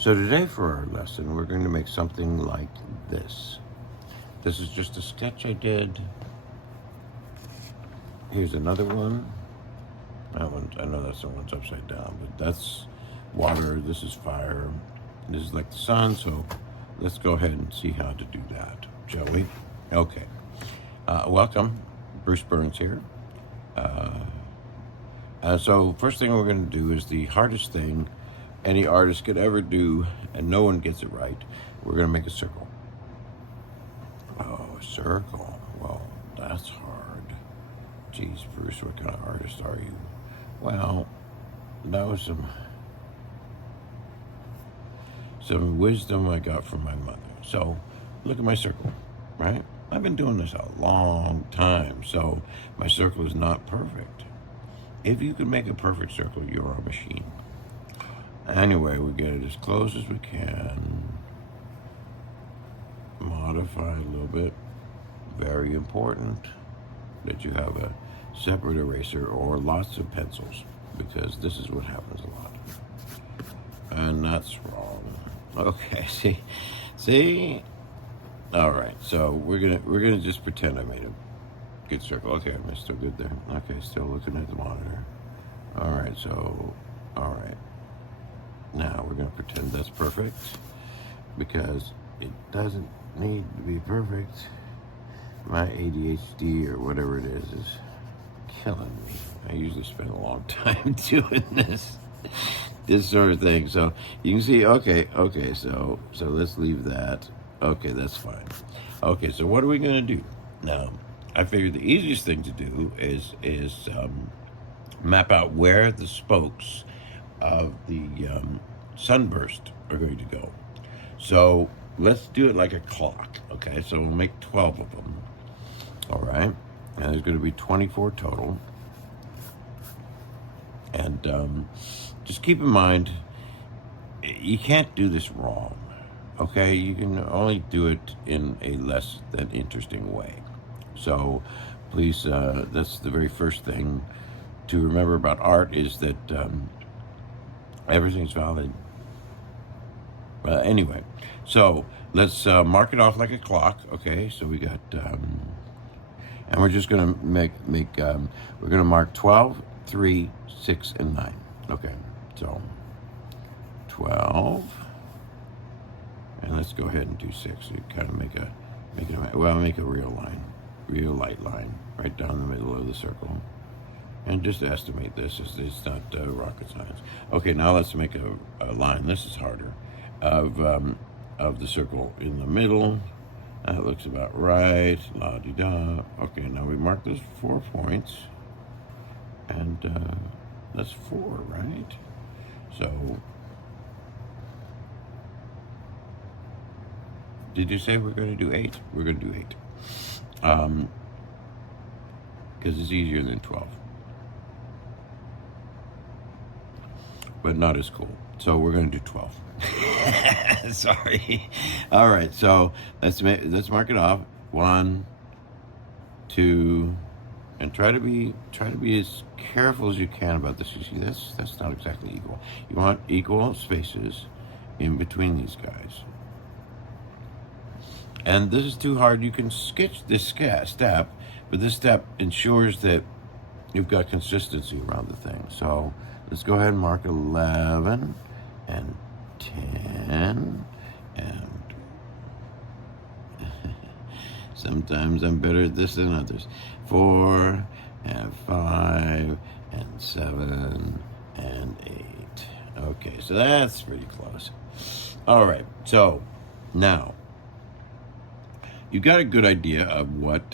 So today for our lesson, we're going to make something like this. This is just a sketch I did. Here's another one. That one, I know that's the one's upside down, but that's water. This is fire. This is like the sun, so let's go ahead and see how to do that, shall we? Okay. Welcome. Bruce Burns here. So first thing we're going to do is the hardest thing any artist could ever do, and no one gets it right. We're going to make a circle. Oh, a circle. Well, that's hard. Geez, Bruce, what kind of artist are you? Well, that was some wisdom I got from my mother. So, look at my circle, right? I've been doing this a long time, so my circle is not perfect. If you could make a perfect circle, you're a machine. Anyway, we get it as close as we can. Modify a little bit. Very important that you have a separate eraser or lots of pencils, because this is what happens a lot. And that's wrong. Okay, see? All right, so we're gonna just pretend I made a good circle. Okay, I'm still good there. Okay, still looking at the monitor. All right, now we're gonna pretend that's perfect, because it doesn't need to be perfect. My ADHD or whatever it is killing me. I usually spend a long time doing this sort of thing. So you can see, okay, so let's leave that. Okay, that's fine. Okay, so what are we gonna do? Now, I figured the easiest thing to do is map out where the spokes of the sunburst are going to go. So let's do it like a clock, okay? So we'll make 12 of them, all right? And there's going to be 24 total. And just keep in mind, you can't do this wrong, okay? You can only do it in a less than interesting way. So please, that's the very first thing to remember about art, is that everything's valid. Anyway, so let's mark it off like a clock. Okay, so we got, and we're just gonna we're gonna mark 12, 3, 6, and 9. Okay, so 12, and let's go ahead and do 6. So you kind of make a real line, real light line right down the middle of the circle. And just estimate this. It's not rocket science. Okay, now let's make a line. This is harder. Of the circle in the middle. That looks about right. La-di-da. Okay, now we mark those 4 points. And that's 4, right? So, did you say we're going to do 8? We're going to do 8. Because it's easier than 12. But not as cool. So we're going to do 12. Sorry. All right. So let's mark it off. 1, 2, and try to be as careful as you can about this. You see, that's not exactly equal. You want equal spaces in between these guys. And this is too hard. You can sketch this step, but this step ensures that you've got consistency around the thing. So let's go ahead and mark 11 and 10 and sometimes I'm better at this than others. 4 and 5 and 7 and 8. Okay, so that's pretty close. All right, so now you got a good idea of what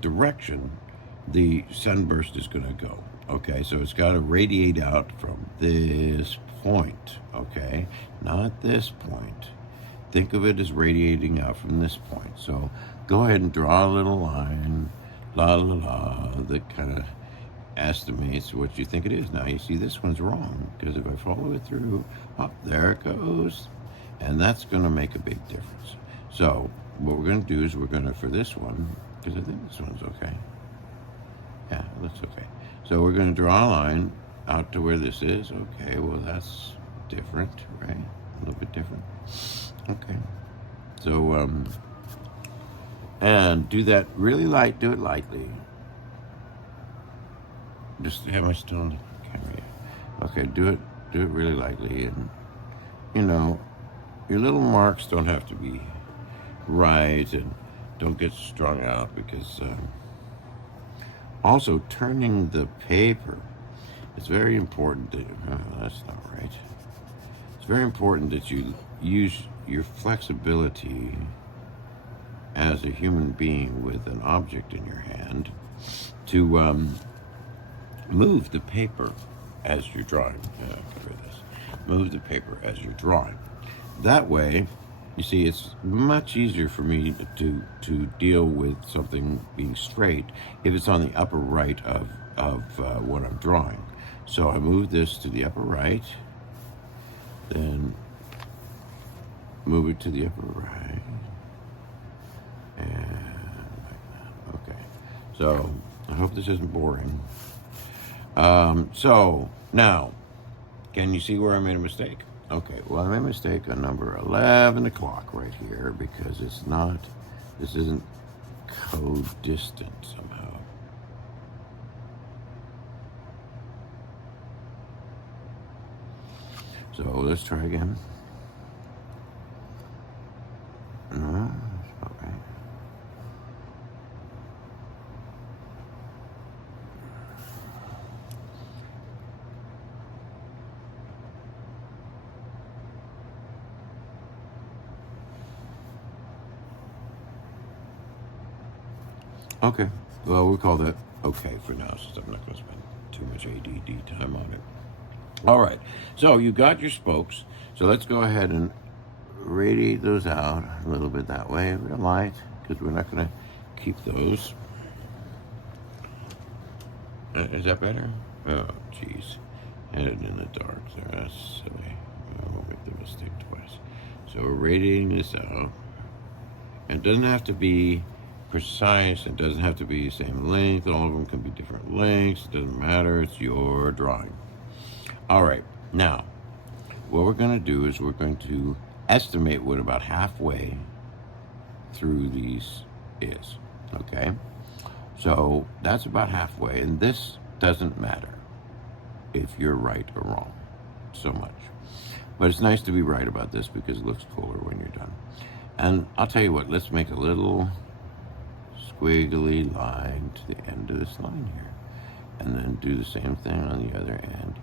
direction the sunburst is going to go. Okay, so it's got to radiate out from this point, okay? Not this point. Think of it as radiating out from this point. So go ahead and draw a little line, that kind of estimates what you think it is. Now you see this one's wrong, because if I follow it through, there it goes. And that's going to make a big difference. So what we're going to do is for this one, because I think this one's okay. Yeah, that's okay. So we're going to draw a line out to where this is. Okay, well, that's different, right? So, and do that really light, do it lightly. Just, am I still on the camera? Okay, do it really lightly. And, you know, your little marks don't have to be right, and don't get strung out, because also turning the paper, it's very important that, that's not right. It's very important that you use your flexibility as a human being with an object in your hand to move the paper as you're drawing. Cover this. Move the paper as you're drawing. That way, you see, it's much easier for me to deal with something being straight if it's on the upper right of what I'm drawing. So I move this to the upper right, then move it to the upper right, and like that. Okay. So I hope this isn't boring. So now, can you see where I made a mistake? Okay, well, I made a mistake on number 11 o'clock right here, because it's not, this isn't codistant somehow. So let's try again. No, that's not right. Okay, well, we'll call that okay for now, since I'm not going to spend too much ADD time on it. All right, so you got your spokes. So let's go ahead and radiate those out a little bit that way, real light, because we're not going to keep those. Is that better? Oh, jeez. Had it in the dark there. That's silly. I won't make the mistake twice. So we're radiating this out. And it doesn't have to be precise. It doesn't have to be the same length. All of them can be different lengths. It doesn't matter. It's your drawing. All right. Now, what we're going to do is we're going to estimate what about halfway through these is. Okay? So that's about halfway. And this doesn't matter if you're right or wrong so much. But it's nice to be right about this, because it looks cooler when you're done. And I'll tell you what, let's make a little squiggly line to the end of this line here. And then do the same thing on the other end.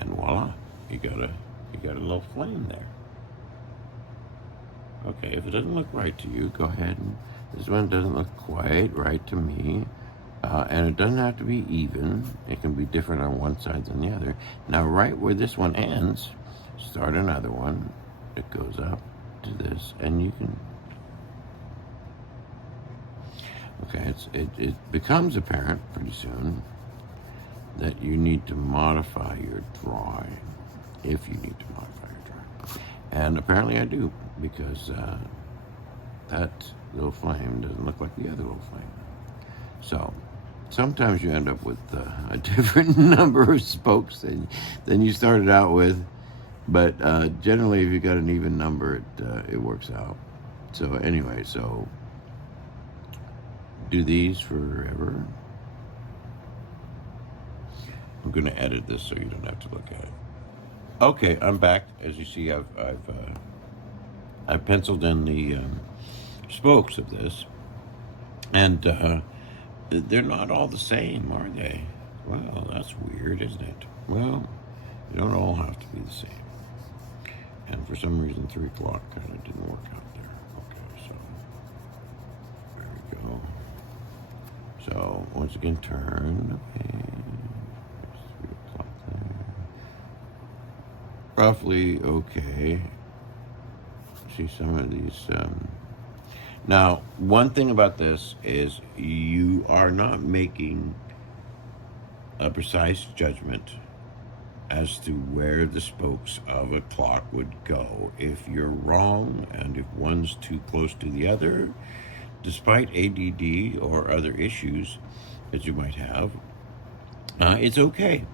And voila, you got a little flame there. Okay, if it doesn't look right to you, go ahead and, this one doesn't look quite right to me. And it doesn't have to be even. It can be different on one side than the other. Now, right where this one ends, start another one. It goes up to this, and you can, okay, it becomes apparent pretty soon that you need to modify your drawing, if you need to modify your drawing. And apparently I do, because that little flame doesn't look like the other little flame. So sometimes you end up with a different number of spokes than you started out with. But generally, if you got an even number, it works out. So anyway, so do these forever. I'm going to edit this so you don't have to look at it. Okay, I'm back. As you see, I've penciled in the spokes of this, and they're not all the same, are they? Well, that's weird, isn't it? Well, they don't all have to be the same. And for some reason, 3 o'clock kind of didn't work out there. Okay, so there we go. So once again, turn. Okay, there's 3 o'clock there. Roughly okay. See some of these. Now, one thing about this is you are not making a precise judgment as to where the spokes of a clock would go. If you're wrong, and if one's too close to the other, despite ADD or other issues that you might have, it's okay.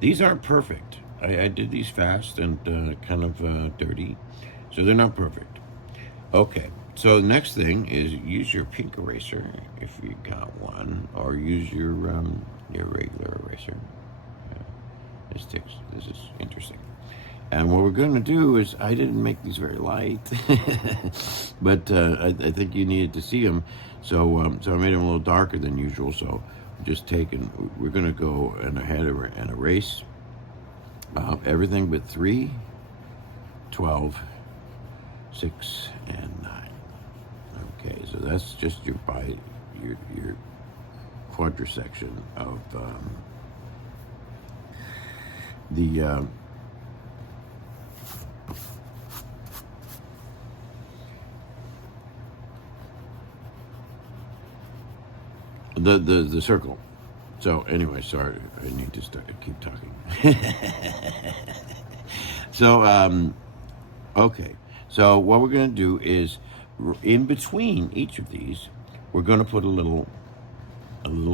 These aren't perfect. I did these fast and kind of dirty, so they're not perfect. Okay, So the next thing is use your pink eraser if you got one, or use your regular eraser. This is interesting. And what we're going to do is, I didn't make these very light, but I think you needed to see them, so I made them a little darker than usual. So just we're going to go ahead and erase everything but 3, 12, 6, and 9. Okay, so that's just your quadrisection of the the circle. So anyway, sorry, I need to keep talking. So okay, so what we're going to do is, in between each of these, we're going to put a little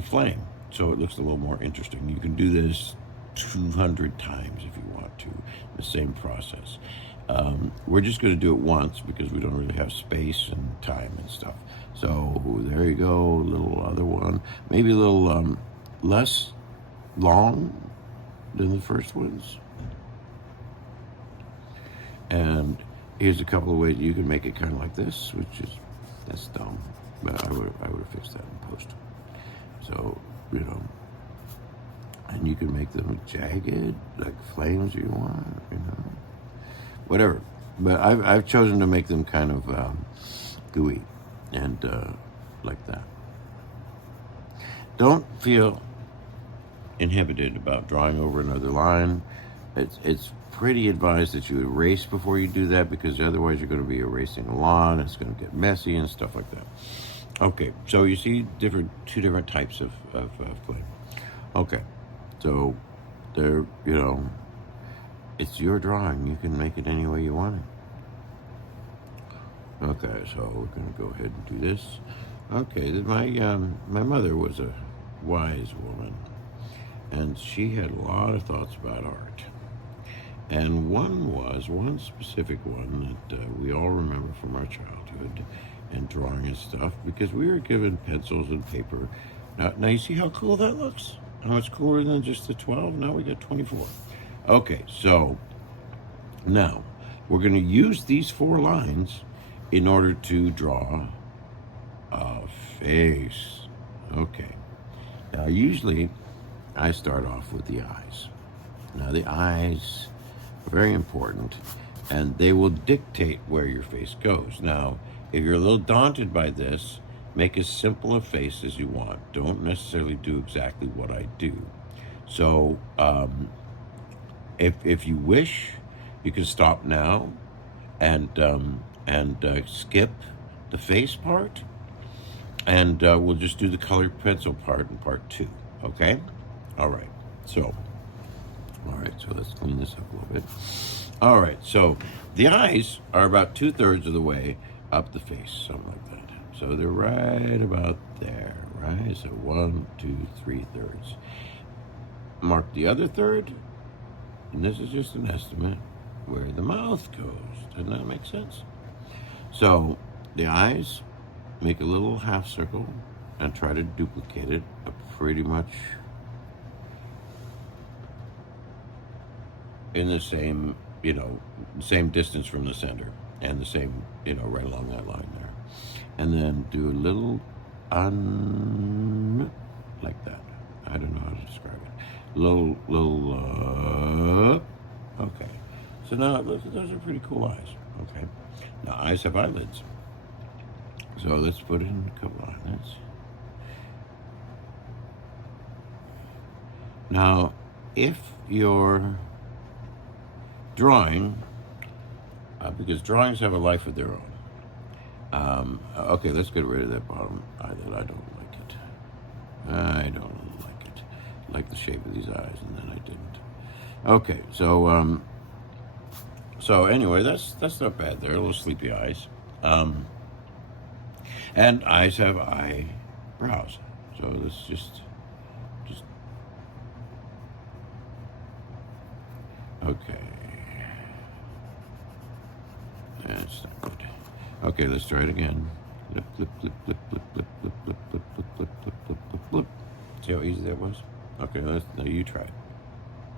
flame, so it looks a little more interesting. You can do this 200 times if you want to, the same process. We're just going to do it once because we don't really have space and time and stuff. So there you go, a little other one, maybe a little less long than the first ones. And here's a couple of ways you can make it kind of like this, that's dumb, but I would have fixed that in post. So, and you can make them jagged, like flames you want, whatever. But I've chosen to make them kind of gooey and like that. Don't feel inhibited about drawing over another line. It's pretty advised that you erase before you do that, because otherwise you're going to be erasing a lot, and it's going to get messy and stuff like that. Okay, so you see two different types of flame. Okay, so there, it's your drawing. You can make it any way you want it. Okay, so we're going to go ahead and do this. Okay, my mother was a wise woman, and she had a lot of thoughts about art. And one specific one that we all remember from our childhood and drawing and stuff, because we were given pencils and paper. Now you see how cool that looks? How it's cooler than just the 12? Now we got 24. Okay, so now we're going to use these 4 lines in order to draw a face. Okay. Now usually I start off with the eyes. Now the eyes are very important, and they will dictate where your face goes. Now, if you're a little daunted by this, make as simple a face as you want. Don't necessarily do exactly what I do. So, if you wish, you can stop now and skip the face part, and we'll just do the colored pencil part in part 2. Okay? All right. So let's clean this up a little bit. All right. So the eyes are about 2/3 of the way up the face, something like that. So they're right about there, right? So 1, 2, 3/3. Mark the other third, and this is just an estimate, where the mouth goes. Doesn't that make sense? So the eyes, make a little half circle and try to duplicate it pretty much in the same, same distance from the center, and the same, right along that line there. And then do a little like that. I don't know how to describe it. Okay. So now those are pretty cool eyes. Okay. Now eyes have eyelids. So let's put in a couple eyelids. Now, if you're drawing, because drawings have a life of their own. Okay, let's get rid of that bottom eyelid. I don't like it. I don't like it. I like the shape of these eyes, and then I didn't. Okay, so anyway, that's not bad. They're little sleepy eyes. And eyes have eyebrows. So let's just okay. That's not good. Okay, let's try it again. Flip, flip, flip, flip, flip, flip, flip, flip, flip, flip, flip, flip, flip, flip, flip. See how easy that was? Okay, now you try it.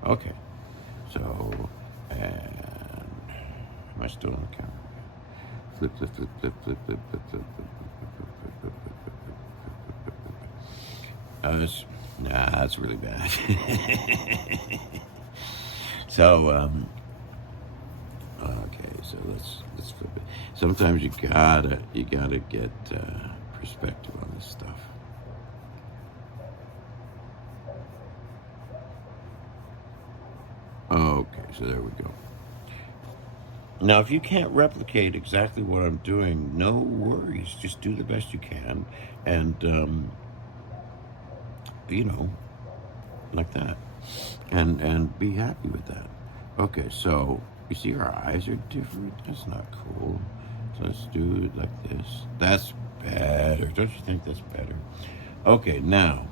Okay, so, and am I still on the camera? Flip, flip, flip, flip, flip, flip, flip, flip, flip, flip, that's really bad. So, okay, so let's flip it. Sometimes you gotta get perspective on this stuff. Okay, so there we go. Now, if you can't replicate exactly what I'm doing, no worries. Just do the best you can, and you know, like that, and be happy with that. Okay, so you see our eyes are different. That's not cool. So let's do it like this. That's better. Don't you think that's better? Okay, now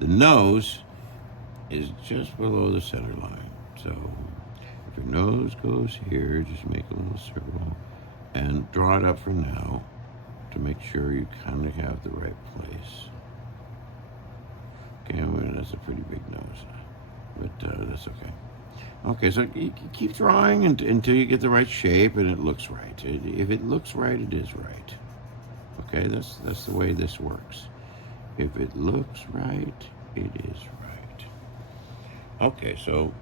the nose is just below the center line. So if your nose goes here, just make a little circle and draw it up for now to make sure you kind of have the right place. Okay, well, that's a pretty big nose, but that's okay. Okay, so you keep drawing until you get the right shape and it looks right. If it looks right, it is right. Okay, that's the way this works. If it looks right, it is right. Okay, so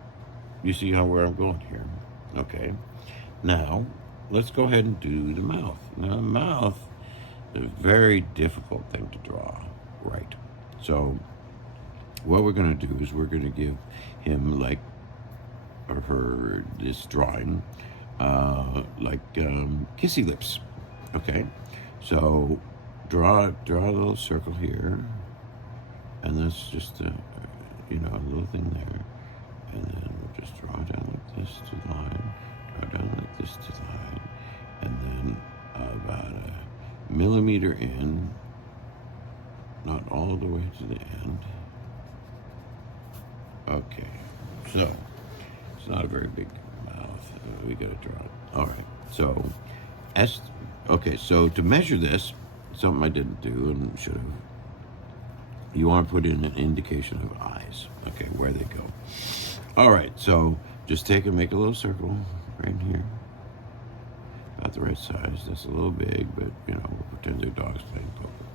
you see where I'm going here. Okay, now let's go ahead and do the mouth. Now the mouth is a very difficult thing to draw right. So what we're going to do is we're going to give him like, or her, this drawing, like kissy lips. Okay, so draw a little circle here, and that's just a little thing there, and then we'll just draw down like this to the line, draw down like this to the line, and then about a millimeter in, not all the way to the end. Okay, so it's not a very big mouth. We gotta draw it. All right. So, so to measure this, something I didn't do and should have. You want to put in an indication of eyes. Okay, where they go. All right. So just take and make a little circle right here. About the right size. That's a little big, but we'll pretend they're dogs playing poker.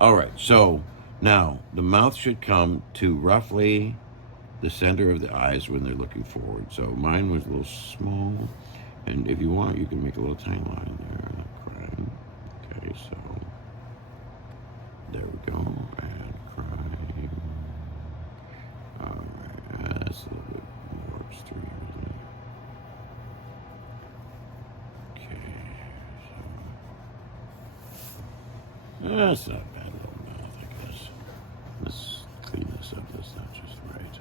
All right. So now the mouth should come to roughly the center of the eyes when they're looking forward. So mine was a little small, and if you want, you can make a little tiny line there. Not crying. Okay, so there we go, and crying. All right, that's a little bit more extreme, isn't it? Okay, so that's not a bad little mouth, I guess. Let's clean this up. That's not just right.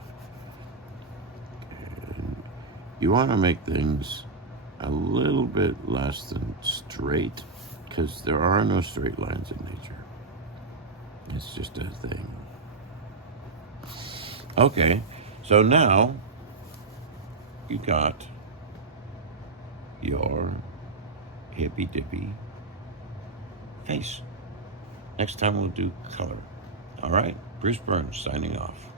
You want to make things a little bit less than straight, because there are no straight lines in nature. It's just a thing. Okay, so now you got your hippy dippy face. Next time we'll do color. All right, Bruce Burns signing off.